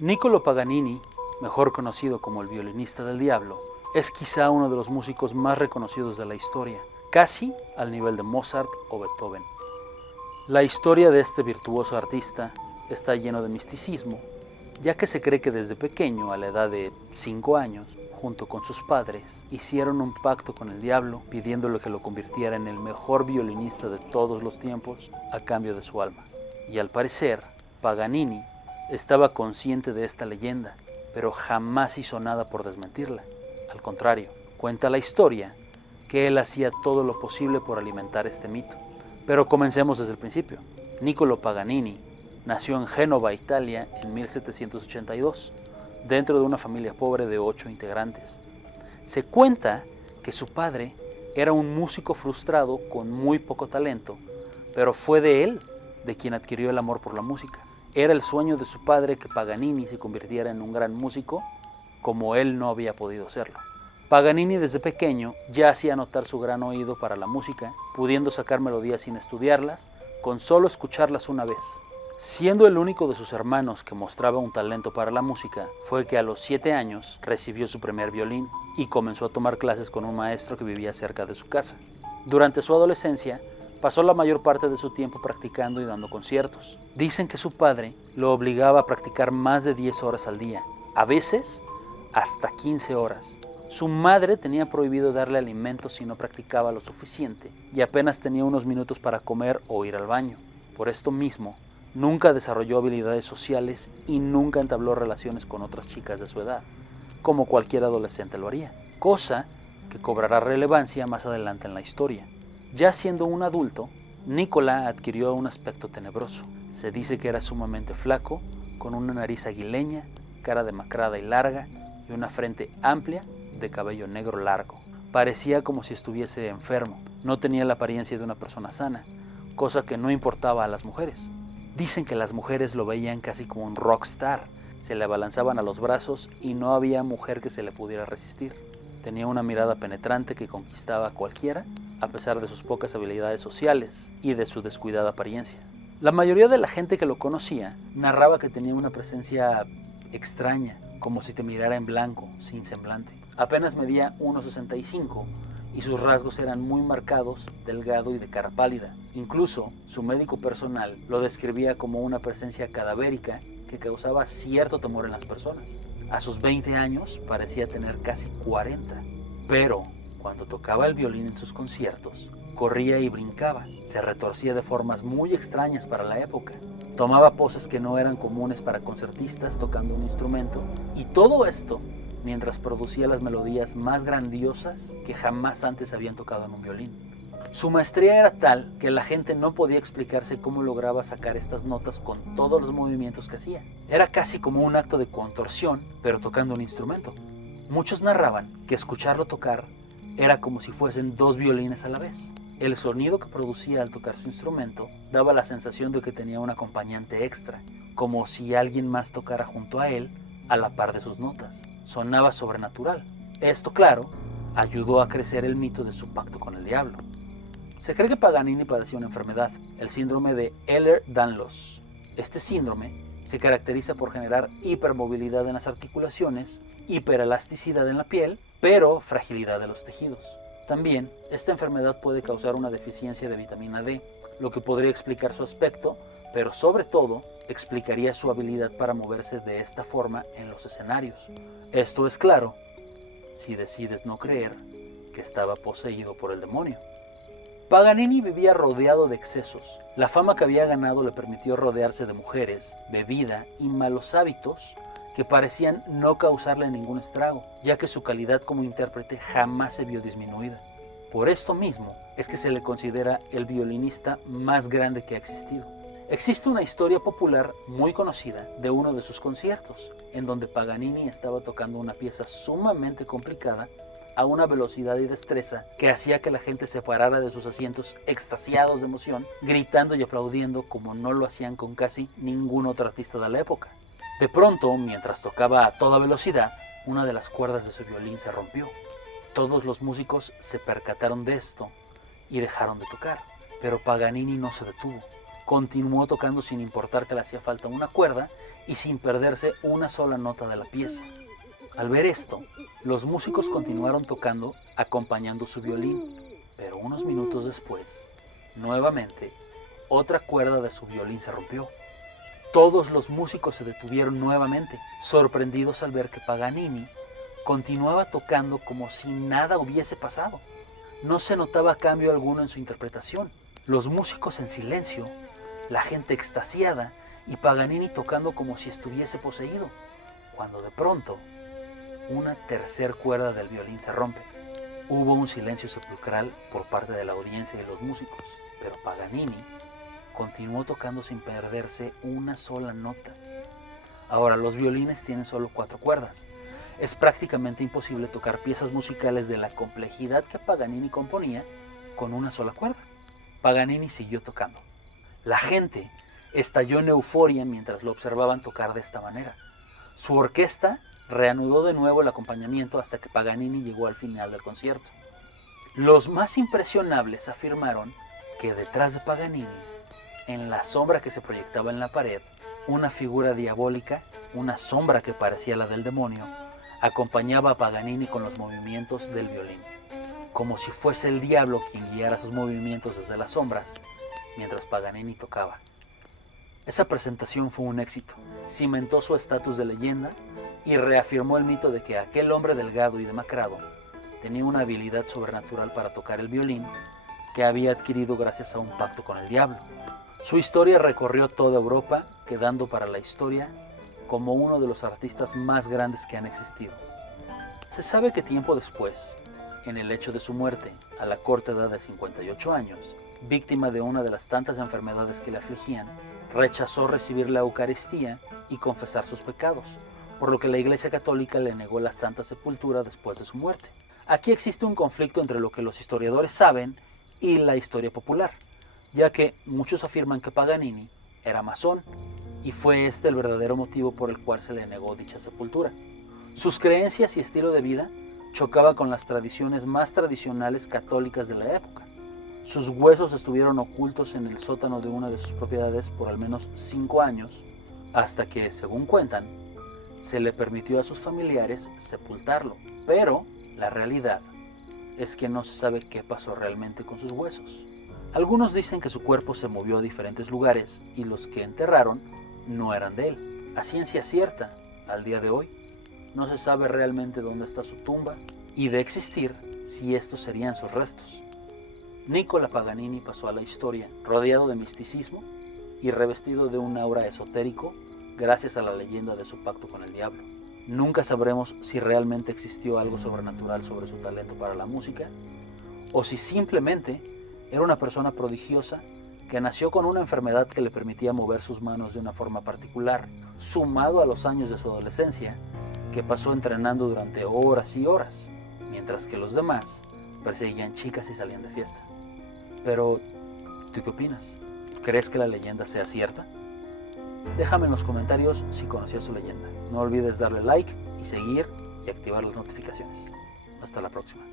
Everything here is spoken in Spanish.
Niccolo Paganini, mejor conocido como el violinista del diablo, es quizá uno de los músicos más reconocidos de la historia, casi al nivel de Mozart o Beethoven. La historia de este virtuoso artista está lleno de misticismo, ya que se cree que desde pequeño, a la edad de 5 años, junto con sus padres, hicieron un pacto con el diablo pidiéndole que lo convirtiera en el mejor violinista de todos los tiempos a cambio de su alma. Y al parecer, Paganini estaba consciente de esta leyenda, pero jamás hizo nada por desmentirla. Al contrario, cuenta la historia que él hacía todo lo posible por alimentar este mito. Pero comencemos desde el principio. Niccolo Paganini nació en Génova, Italia, en 1782, dentro de una familia pobre de 8 integrantes. Se cuenta que su padre era un músico frustrado con muy poco talento, pero fue de él de quien adquirió el amor por la música. Era el sueño de su padre que Paganini se convirtiera en un gran músico, como él no había podido serlo. Paganini desde pequeño ya hacía notar su gran oído para la música, pudiendo sacar melodías sin estudiarlas, con solo escucharlas una vez. Siendo el único de sus hermanos que mostraba un talento para la música, fue que a los 7 años recibió su primer violín y comenzó a tomar clases con un maestro que vivía cerca de su casa. Durante su adolescencia, pasó la mayor parte de su tiempo practicando y dando conciertos. Dicen que su padre lo obligaba a practicar más de 10 horas al día, a veces hasta 15 horas. Su madre tenía prohibido darle alimento si no practicaba lo suficiente y apenas tenía unos minutos para comer o ir al baño. Por esto mismo, nunca desarrolló habilidades sociales y nunca entabló relaciones con otras chicas de su edad, como cualquier adolescente lo haría, cosa que cobrará relevancia más adelante en la historia. Ya siendo un adulto, Nicola adquirió un aspecto tenebroso. Se dice que era sumamente flaco, con una nariz aguileña, cara demacrada y larga y una frente amplia de cabello negro largo. Parecía como si estuviese enfermo, no tenía la apariencia de una persona sana, cosa que no importaba a las mujeres. Dicen que las mujeres lo veían casi como un rockstar, se le abalanzaban a los brazos y no había mujer que se le pudiera resistir. Tenía una mirada penetrante que conquistaba a cualquiera, a pesar de sus pocas habilidades sociales y de su descuidada apariencia. La mayoría de la gente que lo conocía narraba que tenía una presencia extraña, como si te mirara en blanco, sin semblante. Apenas medía 1,65 y sus rasgos eran muy marcados, delgado y de cara pálida. Incluso su médico personal lo describía como una presencia cadavérica que causaba cierto temor en las personas. A sus 20 años parecía tener casi 40, pero cuando tocaba el violín en sus conciertos, corría y brincaba, se retorcía de formas muy extrañas para la época, tomaba poses que no eran comunes para concertistas tocando un instrumento, y todo esto mientras producía las melodías más grandiosas que jamás antes habían tocado en un violín. Su maestría era tal que la gente no podía explicarse cómo lograba sacar estas notas con todos los movimientos que hacía. Era casi como un acto de contorsión, pero tocando un instrumento. Muchos narraban que escucharlo tocar era como si fuesen 2 violines a la vez. El sonido que producía al tocar su instrumento daba la sensación de que tenía un acompañante extra, como si alguien más tocara junto a él a la par de sus notas. Sonaba sobrenatural. Esto, claro, ayudó a crecer el mito de su pacto con el diablo. Se cree que Paganini padecía una enfermedad, el síndrome de Ehlers-Danlos. Este síndrome se caracteriza por generar hipermovilidad en las articulaciones, hiperelasticidad en la piel, pero fragilidad de los tejidos. También, esta enfermedad puede causar una deficiencia de vitamina D, lo que podría explicar su aspecto, pero sobre todo explicaría su habilidad para moverse de esta forma en los escenarios. Esto es claro si decides no creer que estaba poseído por el demonio. Paganini vivía rodeado de excesos. La fama que había ganado le permitió rodearse de mujeres, bebida y malos hábitos que parecían no causarle ningún estrago, ya que su calidad como intérprete jamás se vio disminuida. Por esto mismo es que se le considera el violinista más grande que ha existido. Existe una historia popular muy conocida de uno de sus conciertos, en donde Paganini estaba tocando una pieza sumamente complicada a una velocidad y destreza que hacía que la gente se parara de sus asientos extasiados de emoción, gritando y aplaudiendo como no lo hacían con casi ningún otro artista de la época. De pronto, mientras tocaba a toda velocidad, una de las cuerdas de su violín se rompió. Todos los músicos se percataron de esto y dejaron de tocar, pero Paganini no se detuvo. continuó tocando sin importar que le hacía falta una cuerda y sin perderse una sola nota de la pieza. Al ver esto, los músicos continuaron tocando acompañando su violín, pero unos minutos después, nuevamente, otra cuerda de su violín se rompió. Todos los músicos se detuvieron nuevamente, sorprendidos al ver que Paganini continuaba tocando como si nada hubiese pasado. No se notaba cambio alguno en su interpretación. Los músicos en silencio, la gente extasiada y Paganini tocando como si estuviese poseído, cuando de pronto una tercer cuerda del violín se rompe. Hubo un silencio sepulcral por parte de la audiencia y los músicos, pero Paganini continuó tocando sin perderse una sola nota. Ahora, los violines tienen solo 4 cuerdas. Es prácticamente imposible tocar piezas musicales de la complejidad que Paganini componía con una sola cuerda. Paganini siguió tocando. La gente estalló en euforia mientras lo observaban tocar de esta manera. Su orquesta reanudó de nuevo el acompañamiento hasta que Paganini llegó al final del concierto. Los más impresionables afirmaron que detrás de Paganini, en la sombra que se proyectaba en la pared, una figura diabólica, una sombra que parecía la del demonio, acompañaba a Paganini con los movimientos del violín, como si fuese el diablo quien guiara sus movimientos desde las sombras, mientras Paganini tocaba. Esa presentación fue un éxito, cimentó su estatus de leyenda y reafirmó el mito de que aquel hombre delgado y demacrado tenía una habilidad sobrenatural para tocar el violín que había adquirido gracias a un pacto con el diablo. Su historia recorrió toda Europa, quedando para la historia como uno de los artistas más grandes que han existido. Se sabe que tiempo después, en el hecho de su muerte, a la corta edad de 58 años, víctima de una de las tantas enfermedades que le afligían, rechazó recibir la Eucaristía y confesar sus pecados, por lo que la Iglesia Católica le negó la Santa Sepultura después de su muerte. Aquí existe un conflicto entre lo que los historiadores saben y la historia popular, ya que muchos afirman que Paganini era masón y fue este el verdadero motivo por el cual se le negó dicha sepultura. Sus creencias y estilo de vida chocaba con las tradiciones más tradicionales católicas de la época. Sus huesos estuvieron ocultos en el sótano de una de sus propiedades por al menos 5 años, hasta que, según cuentan, se le permitió a sus familiares sepultarlo. Pero la realidad es que no se sabe qué pasó realmente con sus huesos. Algunos dicen que su cuerpo se movió a diferentes lugares y los que enterraron no eran de él. A ciencia cierta, al día de hoy, no se sabe realmente dónde está su tumba y, de existir, si estos serían sus restos. Nicola Paganini pasó a la historia rodeado de misticismo y revestido de un aura esotérico gracias a la leyenda de su pacto con el diablo. Nunca sabremos si realmente existió algo sobrenatural sobre su talento para la música o si simplemente era una persona prodigiosa que nació con una enfermedad que le permitía mover sus manos de una forma particular, sumado a los años de su adolescencia que pasó entrenando durante horas y horas, mientras que los demás perseguían chicas y salían de fiesta. Pero, ¿tú qué opinas? ¿Crees que la leyenda sea cierta? Déjame en los comentarios si conocías su leyenda. No olvides darle like y seguir y activar las notificaciones. Hasta la próxima.